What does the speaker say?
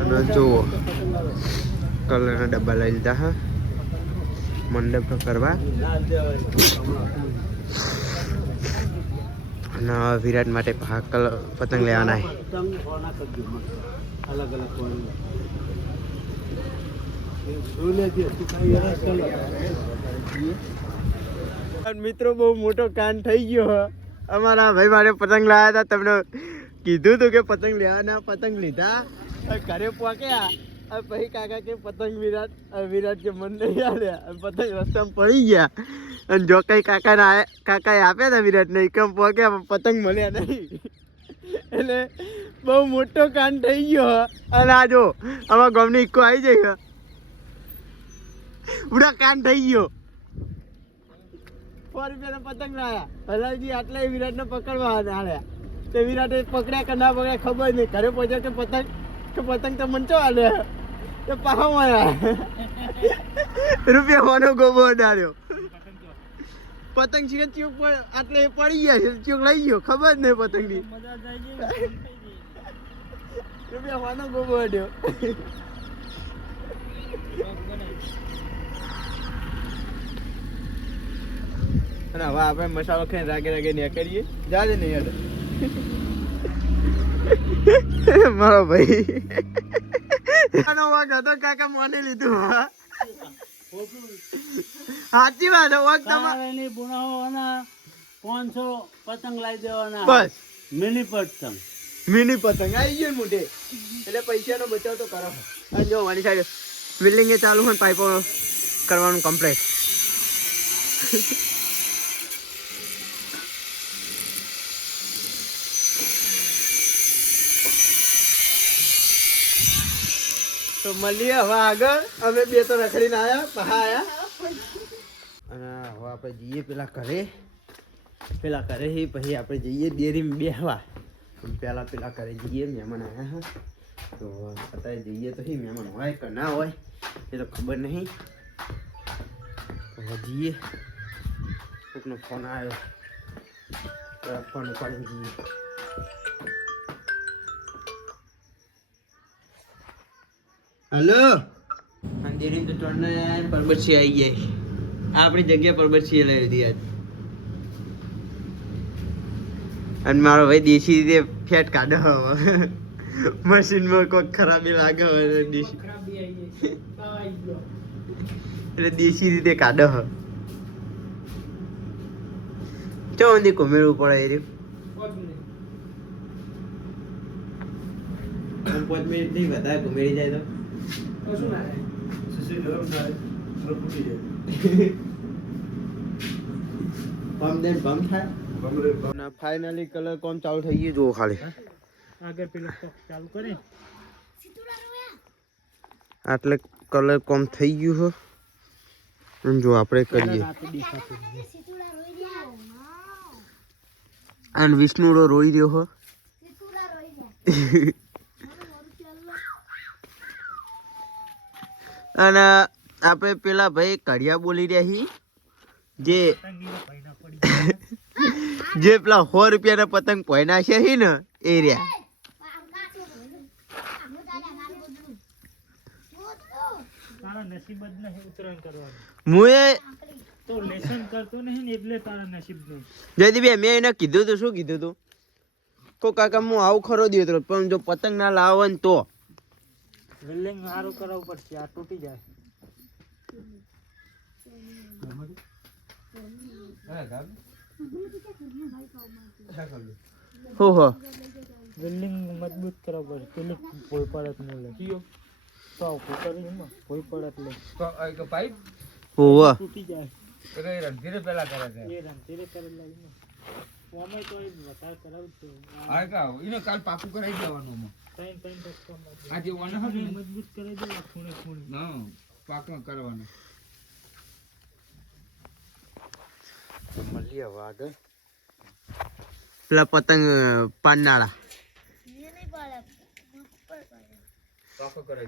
અને જુઓ. કલરના ડબ્બા લઈ લીધા હા. મંડપ કરવા. અને વિરાટ માટે પા કલર પતંગ લેવાના છે. અલગ મિત્રો બહુ મોટો કાન થઈ ગયો અમારા ભાઈ મારે પતંગ લાવ્યા હતા તમને કીધું તું કે પતંગ લેવાના, પતંગ લીધા. ઘરે પહોંચ્યા પછી કાકા કે પતંગ વિરાટ વિરાટ કે મન નહીં આવ્યા પતંગ રસ્તામાં પડી ગયા. અને જો કઈ કાકાને કાકાએ આપ્યા હતા વિરાટને એકમ પહોંચ્યા પતંગ મળ્યા નહીં. એટલે બહુ મોટો કાન થઈ ગયો. અને આ જો, આમાં ગમની ઇક્કો આવી જાય. ઉડા કાન થઈ ગયો. ફોર રૂપિયાનો પતંગ લાયા. હલાજી આટલા વિરાટને પકડવા હાલ્યા. તે વિરાટે પકડ્યા કે ના પકડ્યા ખબર નહીં. ઘરે પહોંચ્યા કે પતંગ કે પતંગ તો મંચો હાલ્યા તે પાહા માર્યા. રૂપિયા વાનો ગોબો ડાર્યો પતંગ છે ચૂક પણ આટલે પડી ગયા છે ચૂક લઈ ગયો. ખબર નહીં પતંગની. રૂપિયા વાનો ગોબો અડ્યો અને હવે આપણે મસાલો ખાઈને રાગે રાગે કરીએ જાજે નહીં યાર મારો ભાઈ. આનો વાગ હતો કાકા મોને લીધું હા. સાચી વાત વાગ તમારે બનાવવાના પાંચસો પતંગ લાવી દેવાના. બસ. મિની પતંગ. મિની પતંગ આવી ગયો ને મોટે એટલે પૈસાનો બચાવ તો કરો. અને જો મારી સાહેબ બિલ્ડિંગ એ ચાલુ હોય પાઇપો કરવાનું કમ્પ્લીટ તો મળીએ હવે આગળ. અમે બે તો રખડીને આવ્યા પહા આવ્યા અને હવે આપણે જઈએ પેલા ઘરે. પેલા ઘરે હી, પછી આપણે જઈએ ડેરીમાં બેહવા. પહેલા પેલા ઘરે જઈએ, મહેમાન આવ્યા હા. તો અત્યારે જઈએ તો હી, મહેમાન હોય કે ના હોય, એ તો ખબર નહીં. હવે જઈએ. કોકનો ફોન આવ્યો. ફોન ઉપાડીને જઈએ. હલો? અંધેરી તો ત્રણ પરબતસિંહ આવી ગયા આપણી જગ્યા પરબતસિંહ લઈ લીધી આજ. અને મારો ભાઈ દેશી રીતે ફેટ કાઢો હવે. મશીનમાં કોઈ ખરાબી લાગે હવે દેશી. એટલે દેશી રીતે કાઢો ચો ઊંધી કુમેરવું પડે એ રહ્યું? પાંચ મિનિટ. નહીં વધારે ઘુમેડી જાય તો? દે થાય ફાઇનલી કલર કોમ ચાલુ થઈ ગયું જો ખાલી આગળ પેલો ચાલુ કરે આટલે કલર કોમ થઈ ગયું છે એમ જો આપણે કરીએ અને વિષ્ણુડો રોઈ રહ્યો હો અને આપણે પેલા ભાઈ કડિયા બોલી રહ્યા હી. જે જે પેલા સો રૂપિયાના પતંગ પહેના છે હી ને એ રહ્યા. તારા નસીબ જ નહીં ઉત્તરાયણ કરવાનું. હું એ તો લેસન કરતો નહીં ને એટલે તારા નસીબનું. જયદીપ મેં એને કીધું તું શું કીધું તું? કો કાકા હું આવું ખરો દયો તો પણ જો પતંગ ના લાવે ને તો. બિલ્ડિંગ સારું કરાવવું પડશે આ તૂટી જાય. હો હો. બિલ્ડિંગ મજબૂત કરાવવું પડશે પેલી કોઈ પડત ન લે. તો કુકરી એમાં કોઈ પડત લે. હોવ તૂટી જાય. એ રમતીરે કરેલા એમાં. ઓમે તો એ વધારે કરાવું જ છે. કાલ પાકું કરાવી દેવાનું મજબૂત. આજે ઓને મજબૂત કરી દે ખૂણે ખૂણે. ના પાકું કરવાનું. મળીએ હવે આગળ પેલા પતંગ પાનનાળા. પાકું કરાવી